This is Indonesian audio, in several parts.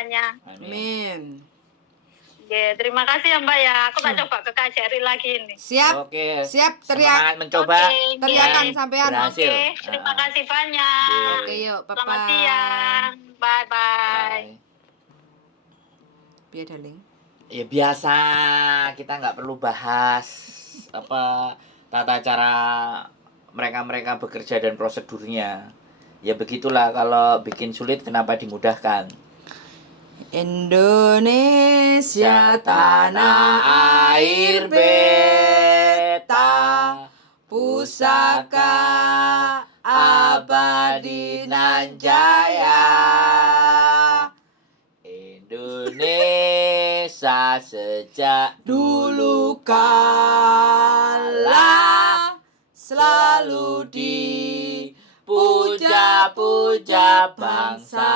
semuanya. Amin. Ya, terima kasih ya Mbak ya. Aku tak coba ke KJRI lagi ini. Siap. Oke. Siap Semangat mencoba. teriakan Oke. sampean. Berhasil. Oke, terima kasih banyak. Oke, yuk, bye-bye. Selamat siang. Bye-bye. Bye. Biar darling. Ya biasa, kita nggak perlu bahas apa tata cara mereka bekerja dan prosedurnya. Ya begitulah, kalau bikin sulit kenapa dimudahkan. Indonesia tanah air beta, pusaka abadi nan jaya. Indonesia sejak Dulu kala selalu dipuja-puja bangsa.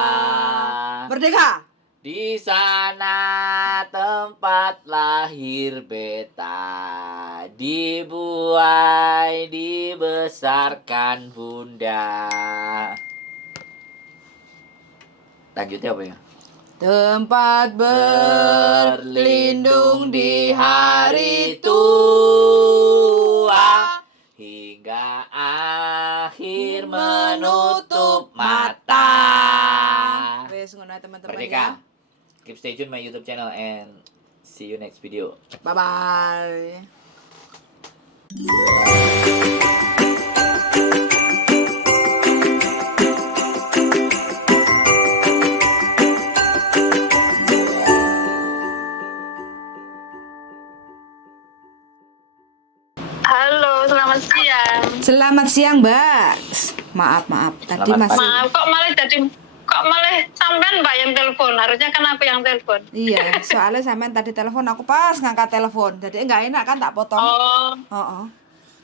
Merdeka. Di sana tempat lahir beta, dibuai, dibesarkan bunda. Lanjutnya apa ya? Tempat berlindung di hari tua, hingga akhir menutup mata. Wes ngono teman-teman Merdeka. ya. Keep stay tune my YouTube channel and see you next video. Bye bye. Halo, selamat siang. Selamat siang, Mbak. Maaf. Tadi Selamat masih Maaf kok malah sampean Mbak yang telepon. Harusnya kan aku yang telepon. Iya, soalnya sampean tadi telepon aku pas ngangkat telepon. Jadi enggak enak kan tak potong. Oh.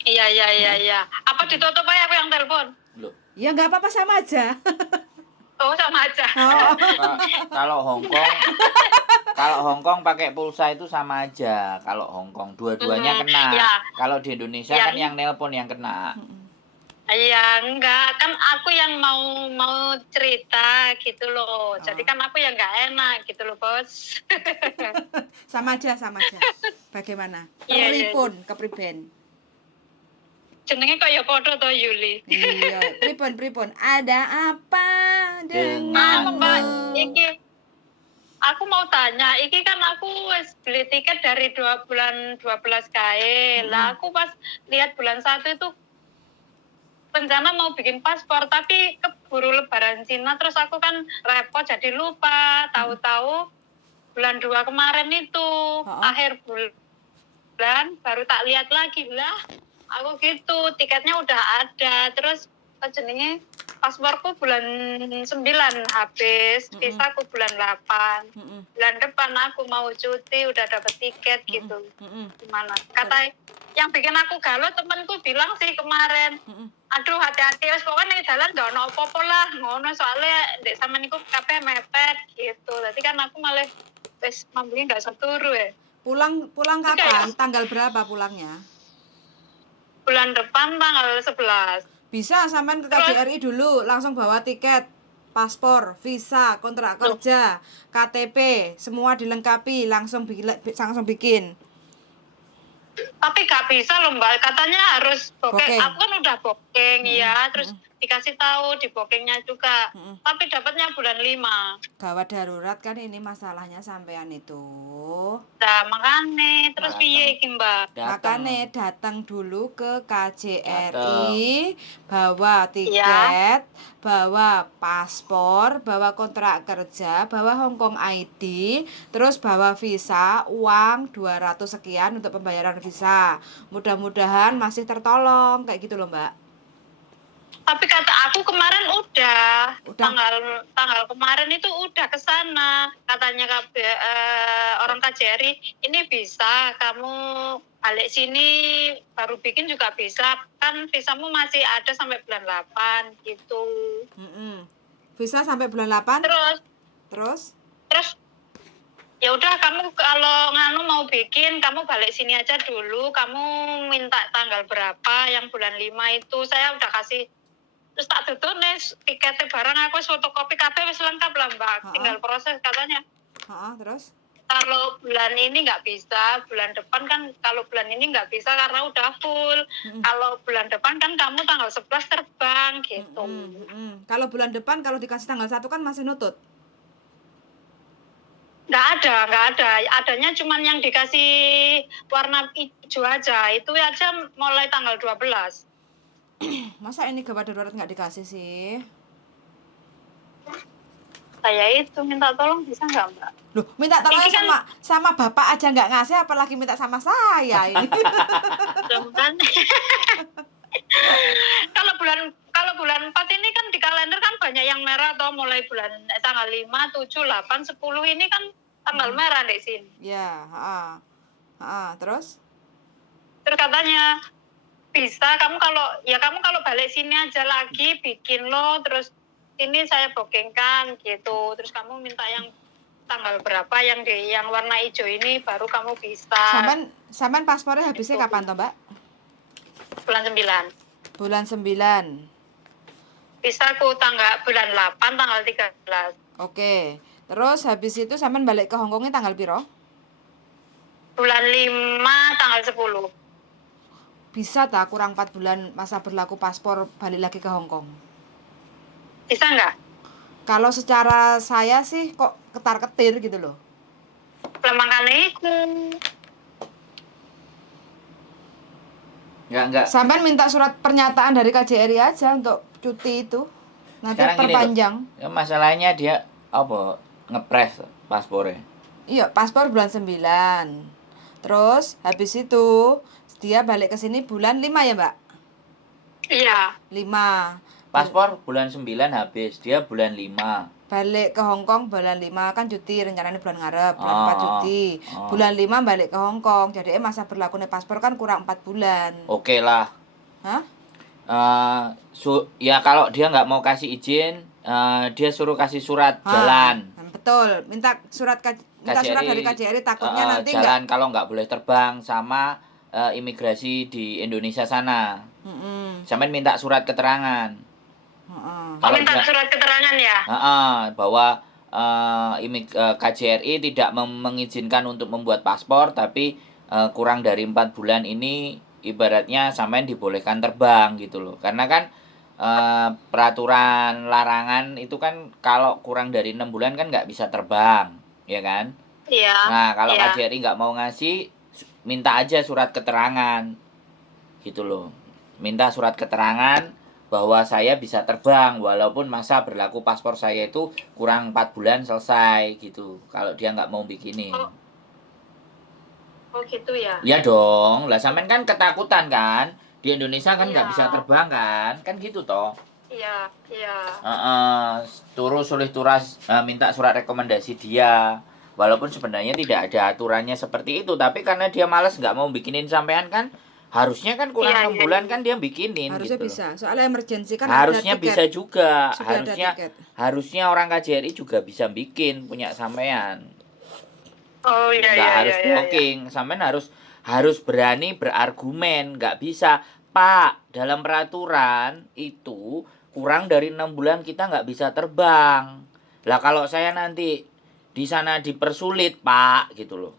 Iya. Apa ditutup aja aku yang telepon? Loh, Ya enggak apa-apa sama aja. Oh, sama aja. Oh. kalau Hongkong pakai pulsa itu sama aja. Kalau Hongkong dua-duanya kena. Ya. Kalau di Indonesia Ya. kan yang nelpon yang kena. Iya, enggak. Kan aku yang mau cerita gitu loh. Jadi kan aku yang enggak enak gitu loh, Bos. Sama aja. Bagaimana? Iya. Kepriben. Jenenge kaya padha to Yuli. Iya, pripun. Ada apa Dengan Mbak, iki aku mau tanya, iki kan aku wis beli tiket dari 2 bulan 12 kae. Lah aku pas lihat bulan 1 itu rencana mau bikin paspor tapi keburu lebaran Cina, terus aku kan repot jadi lupa. Tahu-tahu bulan 2 kemarin itu akhir bulan baru tak lihat lagi lah. Aku gitu, tiketnya udah ada. Terus jenenge pasporku bulan 9 habis, visaku bulan 8. Bulan depan aku mau cuti, udah dapet tiket gitu. Gimana? Kata yang bikin aku galau temanku bilang sih kemarin, aduh hati-hati wis pokoknya jalan gak ono apa-apa lah ngono, soalnya ndek sampean niku kabeh mepet gitu. Jadi kan aku malah wis mambuke gak seturu ya. Pulang kapan? Tanggal berapa pulangnya? Bulan depan tanggal 11. Bisa sampean ke KJRI dulu, langsung bawa tiket, paspor, visa, kontrak kerja, KTP, semua dilengkapi, langsung bikin. Tapi gak bisa loh Mbak, katanya harus booking. Booking. Aku kan udah booking ya, terus dikasih tahu di bookingnya juga. Tapi dapatnya bulan 5. Gawat darurat kan ini masalahnya sampean itu. Nah makanya, terus piye iki Mbak? Makanya datang dulu ke KJRI, bawa tiket, bawa paspor, bawa kontrak kerja, bawa Hongkong ID, terus bawa visa, uang 200 sekian untuk pembayaran visa. Mudah-mudahan masih tertolong kayak gitu loh Mbak. Tapi kata aku kemarin udah. Tanggal kemarin itu udah ke sana. Katanya orang KJRI, ini bisa kamu balik sini baru bikin juga bisa. Kan visamu masih ada sampai bulan 8 gitu. Visa sampai bulan 8? Terus ya udah, kamu kalau mau bikin kamu balik sini aja dulu. Kamu minta tanggal berapa yang bulan 5 itu. Saya udah kasih terus tak tutune tiketnya barang aku wis fotokopi kabeh wis lengkap lah Mbak. Tinggal proses katanya. Terus? Kalau bulan ini nggak bisa, bulan depan kan kalau bulan ini nggak bisa karena udah full. Kalau bulan depan kan kamu tanggal 11 terbang gitu. Kalau bulan depan kalau dikasih tanggal 1 kan masih nutut. Nggak ada. Adanya cuman yang dikasih warna hijau aja. Itu aja mulai tanggal 12. Masa ini gawat darurat nggak dikasih sih? Saya itu minta tolong bisa nggak Mbak? Loh, minta tolong Ini kan- sama bapak aja nggak ngasih, apalagi minta sama saya ini. Mudah-mudahan. Kalau bulan 4 ini kan di kalender kan banyak yang merah toh, mulai bulan tanggal 5, 7, 8, 10 ini kan tanggal merah di sini. Ya, terus? Terus katanya bisa kamu kalau balik sini aja lagi bikin lo, terus ini saya bookingkan gitu, terus kamu minta yang tanggal berapa yang warna hijau ini baru kamu bisa. Saman paspornya habisnya kapan toh, Mbak? Bulan 9. Bulan 9. Bisa aku bulan 8 tanggal 13. Oke. Terus habis itu saman balik ke Hongkongnya tanggal piro? Bulan 5 tanggal 10. Bisa tak kurang 4 bulan masa berlaku paspor balik lagi ke Hongkong? Bisa nggak? Kalau secara saya sih kok ketar-ketir gitu loh. Makanya itu. Enggak. Sampai minta surat pernyataan dari KJRI aja untuk cuti itu. Nanti Sekarang gini perpanjang. loh, ya masalahnya dia apa? Ngepres paspornya. Iya, paspor bulan 9. Terus habis itu dia balik ke sini bulan 5 ya, Mbak? Iya. 5. Paspor bulan 9 habis, dia bulan 5. Balik ke Hongkong bulan 5 kan cuti, rencananya bulan ngarep, bulan 4 cuti. Bulan 5 balik ke Hongkong. Jadi masa berlakunya paspor kan kurang 4 bulan. Oke lah. Hah? Ya kalau dia nggak mau kasih izin, dia suruh kasih surat jalan. Betul, minta surat dari KJRI, takutnya nanti jalan kalau nggak boleh terbang sama imigrasi di Indonesia sana. Sampai minta surat keterangan. Kalau minta surat keterangan ya? Bahwa KJRI tidak mengizinkan untuk membuat paspor, tapi kurang dari 4 bulan ini ibaratnya sampean dibolehkan terbang gitu loh. Karena kan peraturan larangan itu kan kalau kurang dari 6 bulan kan nggak bisa terbang, ya kan? Iya. Nah, kalau KJRI nggak mau ngasih, minta aja surat keterangan gitu loh. Minta surat keterangan bahwa saya bisa terbang walaupun masa berlaku paspor saya itu kurang 4 bulan selesai gitu. Kalau dia nggak mau bikinin. Oh gitu ya? Ya dong, lah sampean kan ketakutan kan? Di Indonesia kan nggak bisa terbang kan gitu toh. Iya. Terus minta surat rekomendasi dia. Walaupun sebenarnya tidak ada aturannya seperti itu, tapi karena dia malas nggak mau bikinin sampean kan, harusnya kan kurang 6 bulan kan dia bikinin. Harusnya gitu bisa, soalnya emergency kan harusnya ada tiket. bisa juga. Sudah Harusnya orang KJRI juga bisa bikin punya sampean. Oh iya. Nggak harus blocking, sampean harus berani berargumen. Nggak bisa, Pak, dalam peraturan itu kurang dari 6 bulan kita nggak bisa terbang. Lah kalau saya nanti di sana dipersulit, Pak, gitu loh.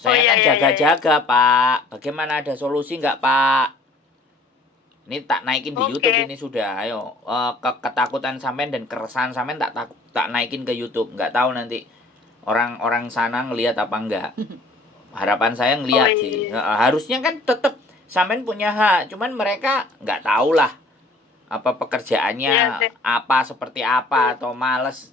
Saya jaga-jaga, Pak. Bagaimana, ada solusi nggak, Pak? Ini tak naikin di YouTube ini sudah. Ayo, ketakutan sampean dan keresahan sampean tak naikin ke YouTube. Nggak tahu nanti orang-orang sana ngelihat apa enggak. Harapan saya ngelihat sih. Harusnya kan tetap sampean punya hak. Cuman mereka nggak tahu lah apa pekerjaannya, apa seperti apa, atau males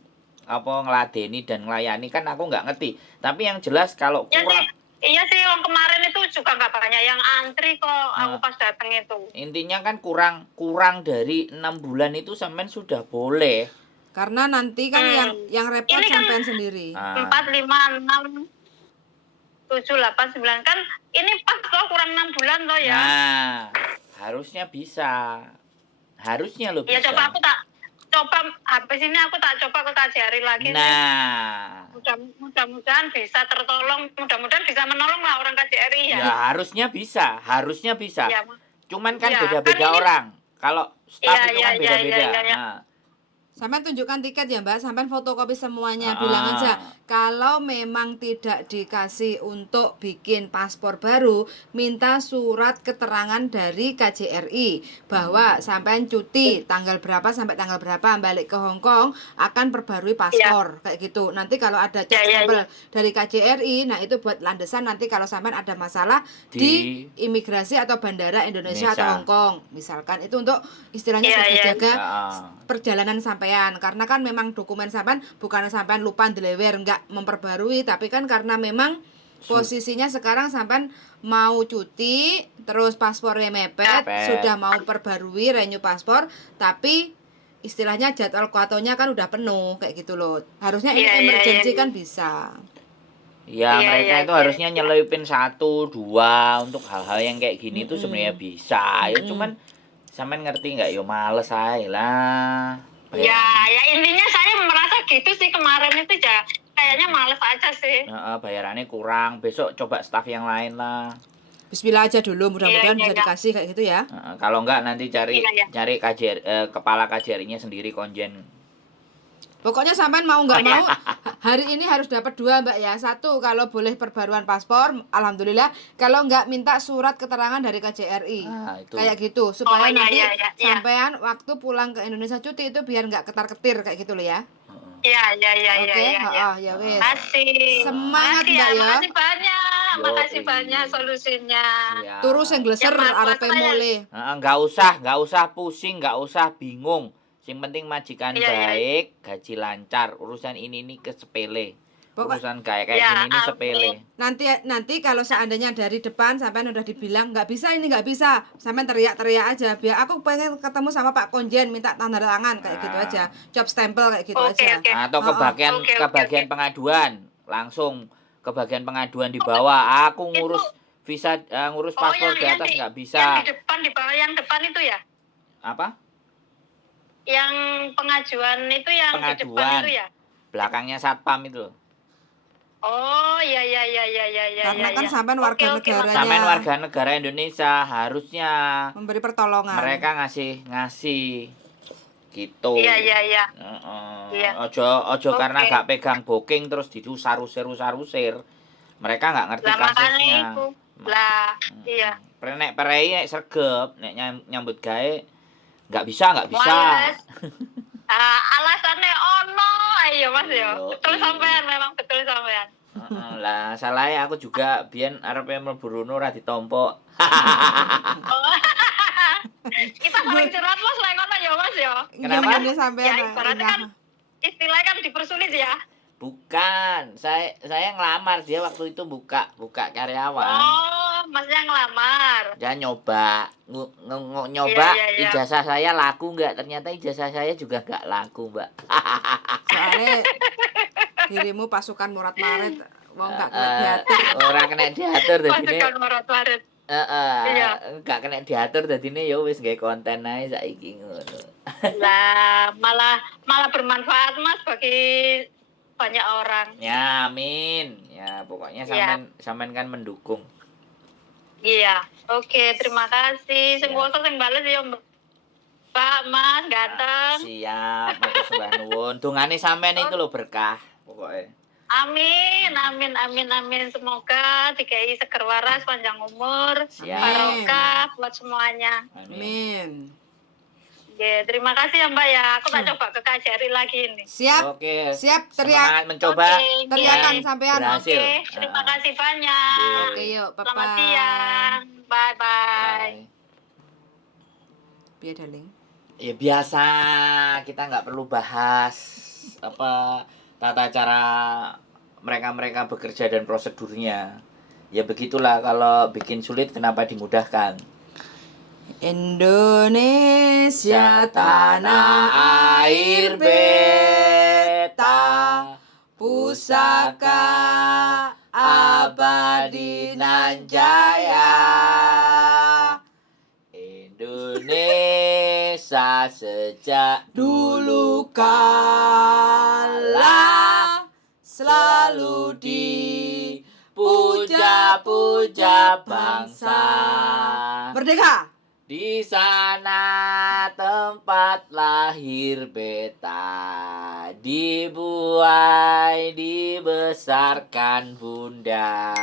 apa ngeladeni dan ngelayani, kan aku nggak ngerti. Tapi yang jelas kalau kurang Iya sih, yang kemarin itu juga nggak banyak yang antri kok, aku pas datang itu. Intinya kan kurang dari 6 bulan itu sampean sudah boleh. Karena nanti kan yang repot Ini kan sampean sendiri. 4, 5, 6, 7, 8, 9 kan ini pas loh, kurang 6 bulan loh ya. Nah, harusnya bisa. Harusnya lo bisa. Ya coba habis ini aku tak coba ke KJRI lagi. Nah, mudah-mudahan bisa tertolong, mudah-mudahan bisa menolong lah orang KJRI ya. Ya harusnya bisa. Ya, Cuman kan ya, beda-beda kan ini orang. Kalau staff Iya, itu iya, kan iya, beda-beda. iya, iya, iya. Nah, Sampean tunjukkan tiket ya Mbak, sampean fotokopi semuanya, bilang aja kalau memang tidak dikasih untuk bikin paspor baru, minta surat keterangan dari KJRI bahwa sampean cuti tanggal berapa sampai tanggal berapa balik ke Hong Kong akan perbarui paspor kayak gitu. Nanti kalau ada cek Iya, iya, stempel iya. dari KJRI, nah itu buat landasan nanti kalau sampean ada masalah di imigrasi atau bandara Indonesia atau Hong Kong, misalkan itu untuk istilahnya Iya, iya. jaga-jaga Heeh. perjalanan sampean, karena kan memang dokumen sampean bukan sampean lupa delewer nggak memperbarui, tapi kan karena memang posisinya sekarang sampean mau cuti terus paspornya mepet, sudah mau perbarui renew paspor tapi istilahnya jadwal kuotanya kan udah penuh kayak gitu loh. Harusnya ini Iya, iya, emergency iya, kan iya. bisa. Ya, Iya, mereka iya, itu iya, harusnya iya. nyelipin 1, 2 untuk hal-hal yang kayak gini tuh sebenarnya bisa. Ya cuman sampean ngerti nggak? Yo males aja lah. Ya, ya intinya saya merasa gitu sih kemarin itu ya. Kayaknya males aja sih. Bayarannya kurang. Besok coba staff yang lain lah. Bismillah aja dulu, mudah-mudahan Iya, bisa iya. dikasih kayak gitu ya. Kalau enggak nanti cari Iya, iya. kepala KJRI-nya sendiri konjen. Pokoknya sampean mau nggak mau hari ini harus dapat 2 Mbak ya. 1 kalau boleh perbaruan paspor, alhamdulillah. Kalau nggak minta surat keterangan dari KJRI. Itu. Kayak gitu supaya iya, nanti iya, iya. sampean waktu pulang ke Indonesia cuti itu biar nggak ketar-ketir kayak gitu loh ya. Iya, iya, iya, iya, Oke, iya. ya wes. Makasih. Semangat, Makasih Mbak, ya. Makasih banyak. Yo, Makasih banyak solusinya. Ya. Turu sing gleser Ya, Mas, arepe saya- mule. Nggak usah pusing, nggak usah bingung. Yang penting majikan Iya, iya. baik, gaji lancar. Urusan ini sepele. Pokok- Urusan kayak Ya, gini ini sepele. Nanti kalau seandainya dari depan sampean udah dibilang nggak bisa ini nggak bisa, sampean teriak-teriak aja. Biar aku pengen ketemu sama Pak Konjen minta tanda tangan kayak gitu aja. Job stempel kayak gitu Oke, aja. oke. Atau ke bagian Oke, ke oke, bagian oke. pengaduan, langsung ke bagian pengaduan di bawah. Aku ngurus visa, ngurus paspor di atas nggak bisa. Yang di depan, di bawah, yang depan itu ya? Apa? Yang pengajuan itu yang di depan Pengaduan. itu ya? Belakangnya satpam itu. Oh, iya, iya, iya, iya, iya, iya. Karena kan iya. sampean warga Oke, oke, negaranya. Sampean warga negara Indonesia harusnya Memberi pertolongan. mereka ngasih gitu. Iya, iya, iya. Iya. Ojo karena Oke. gak pegang booking terus diusar-usir. Mereka nggak ngerti Lah makanya kasusnya. itu. Lah, iya. Nek perei nek sregep, nek nyambut gawe nggak bisa. Males. Alasannya ono, ayo Mas ya. Yo, Betul iya. sampean, memang betul sampean. Lah salahnya aku juga biyen arepe mlebu rono ora ditompo. Oh. Kita paling curhat Mas lek ngono ya Mas ya. Kenapa? Gimana sampean? Ya ibaratnya kan istilahnya kan dipersulit ya. Bukan, saya ngelamar dia waktu itu buka karyawan. Oh, Masnya ngelamar. Dia nyoba nyoba Iya, iya. ijazah saya laku nggak? Ternyata ijazah saya juga nggak laku, Mbak. Soalnya dirimu pasukan murat-marit, wong gak kena diatur. Orang kena diatur dadine. Pasukan marat-marit. Iya. Nggak kena diatur dadine ya wis gawe konten ae saiki ngono. Lah, malah bermanfaat Mas bagi banyak orang. Ya, amin. Ya, pokoknya Iya. sampean kan mendukung. Iya. Oke, terima kasih. Sing kuasa sing bales ya Mbak Mas ganteng. Siap, matur sembah nuwun. Dungane sampean itu lho berkah pokoknya. Amin, amin, amin, amin. Semoga dikai seger waras, panjang umur, Siap. barokah buat semuanya. Amin. Oke, terima kasih ya Mbak ya. Aku tak coba ke KJRI lagi ini. Siap. Oke. Siap, Semangat mencoba. Oke, teriakan Dan sampean. berhasil. Oke, terima kasih banyak. Oke, yuk, Selamat bye-bye. siang. Bye-bye. Biar darling. Ya biasa, kita nggak perlu bahas apa tata cara mereka bekerja dan prosedurnya. Ya begitulah, kalau bikin sulit kenapa dimudahkan. Indonesia tanah air beta, pusaka abadi nan jaya. Indonesia sejak Dulu kala selalu dipuja-puja bangsa. Merdeka! Di sana tempat lahir beta, dibuai, dibesarkan bunda.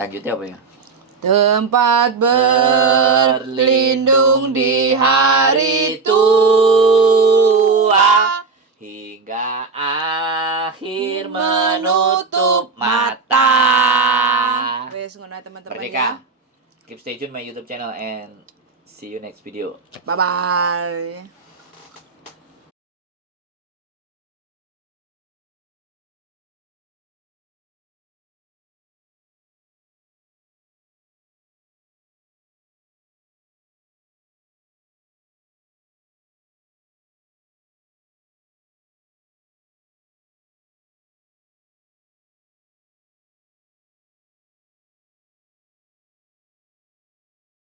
Lanjutnya apa ya? Tempat berlindung di hari tua, hingga akhir menutup mata. Wes ngono teman-teman Merdeka. ya. Keep stay tune my YouTube channel and see you next video. Bye bye.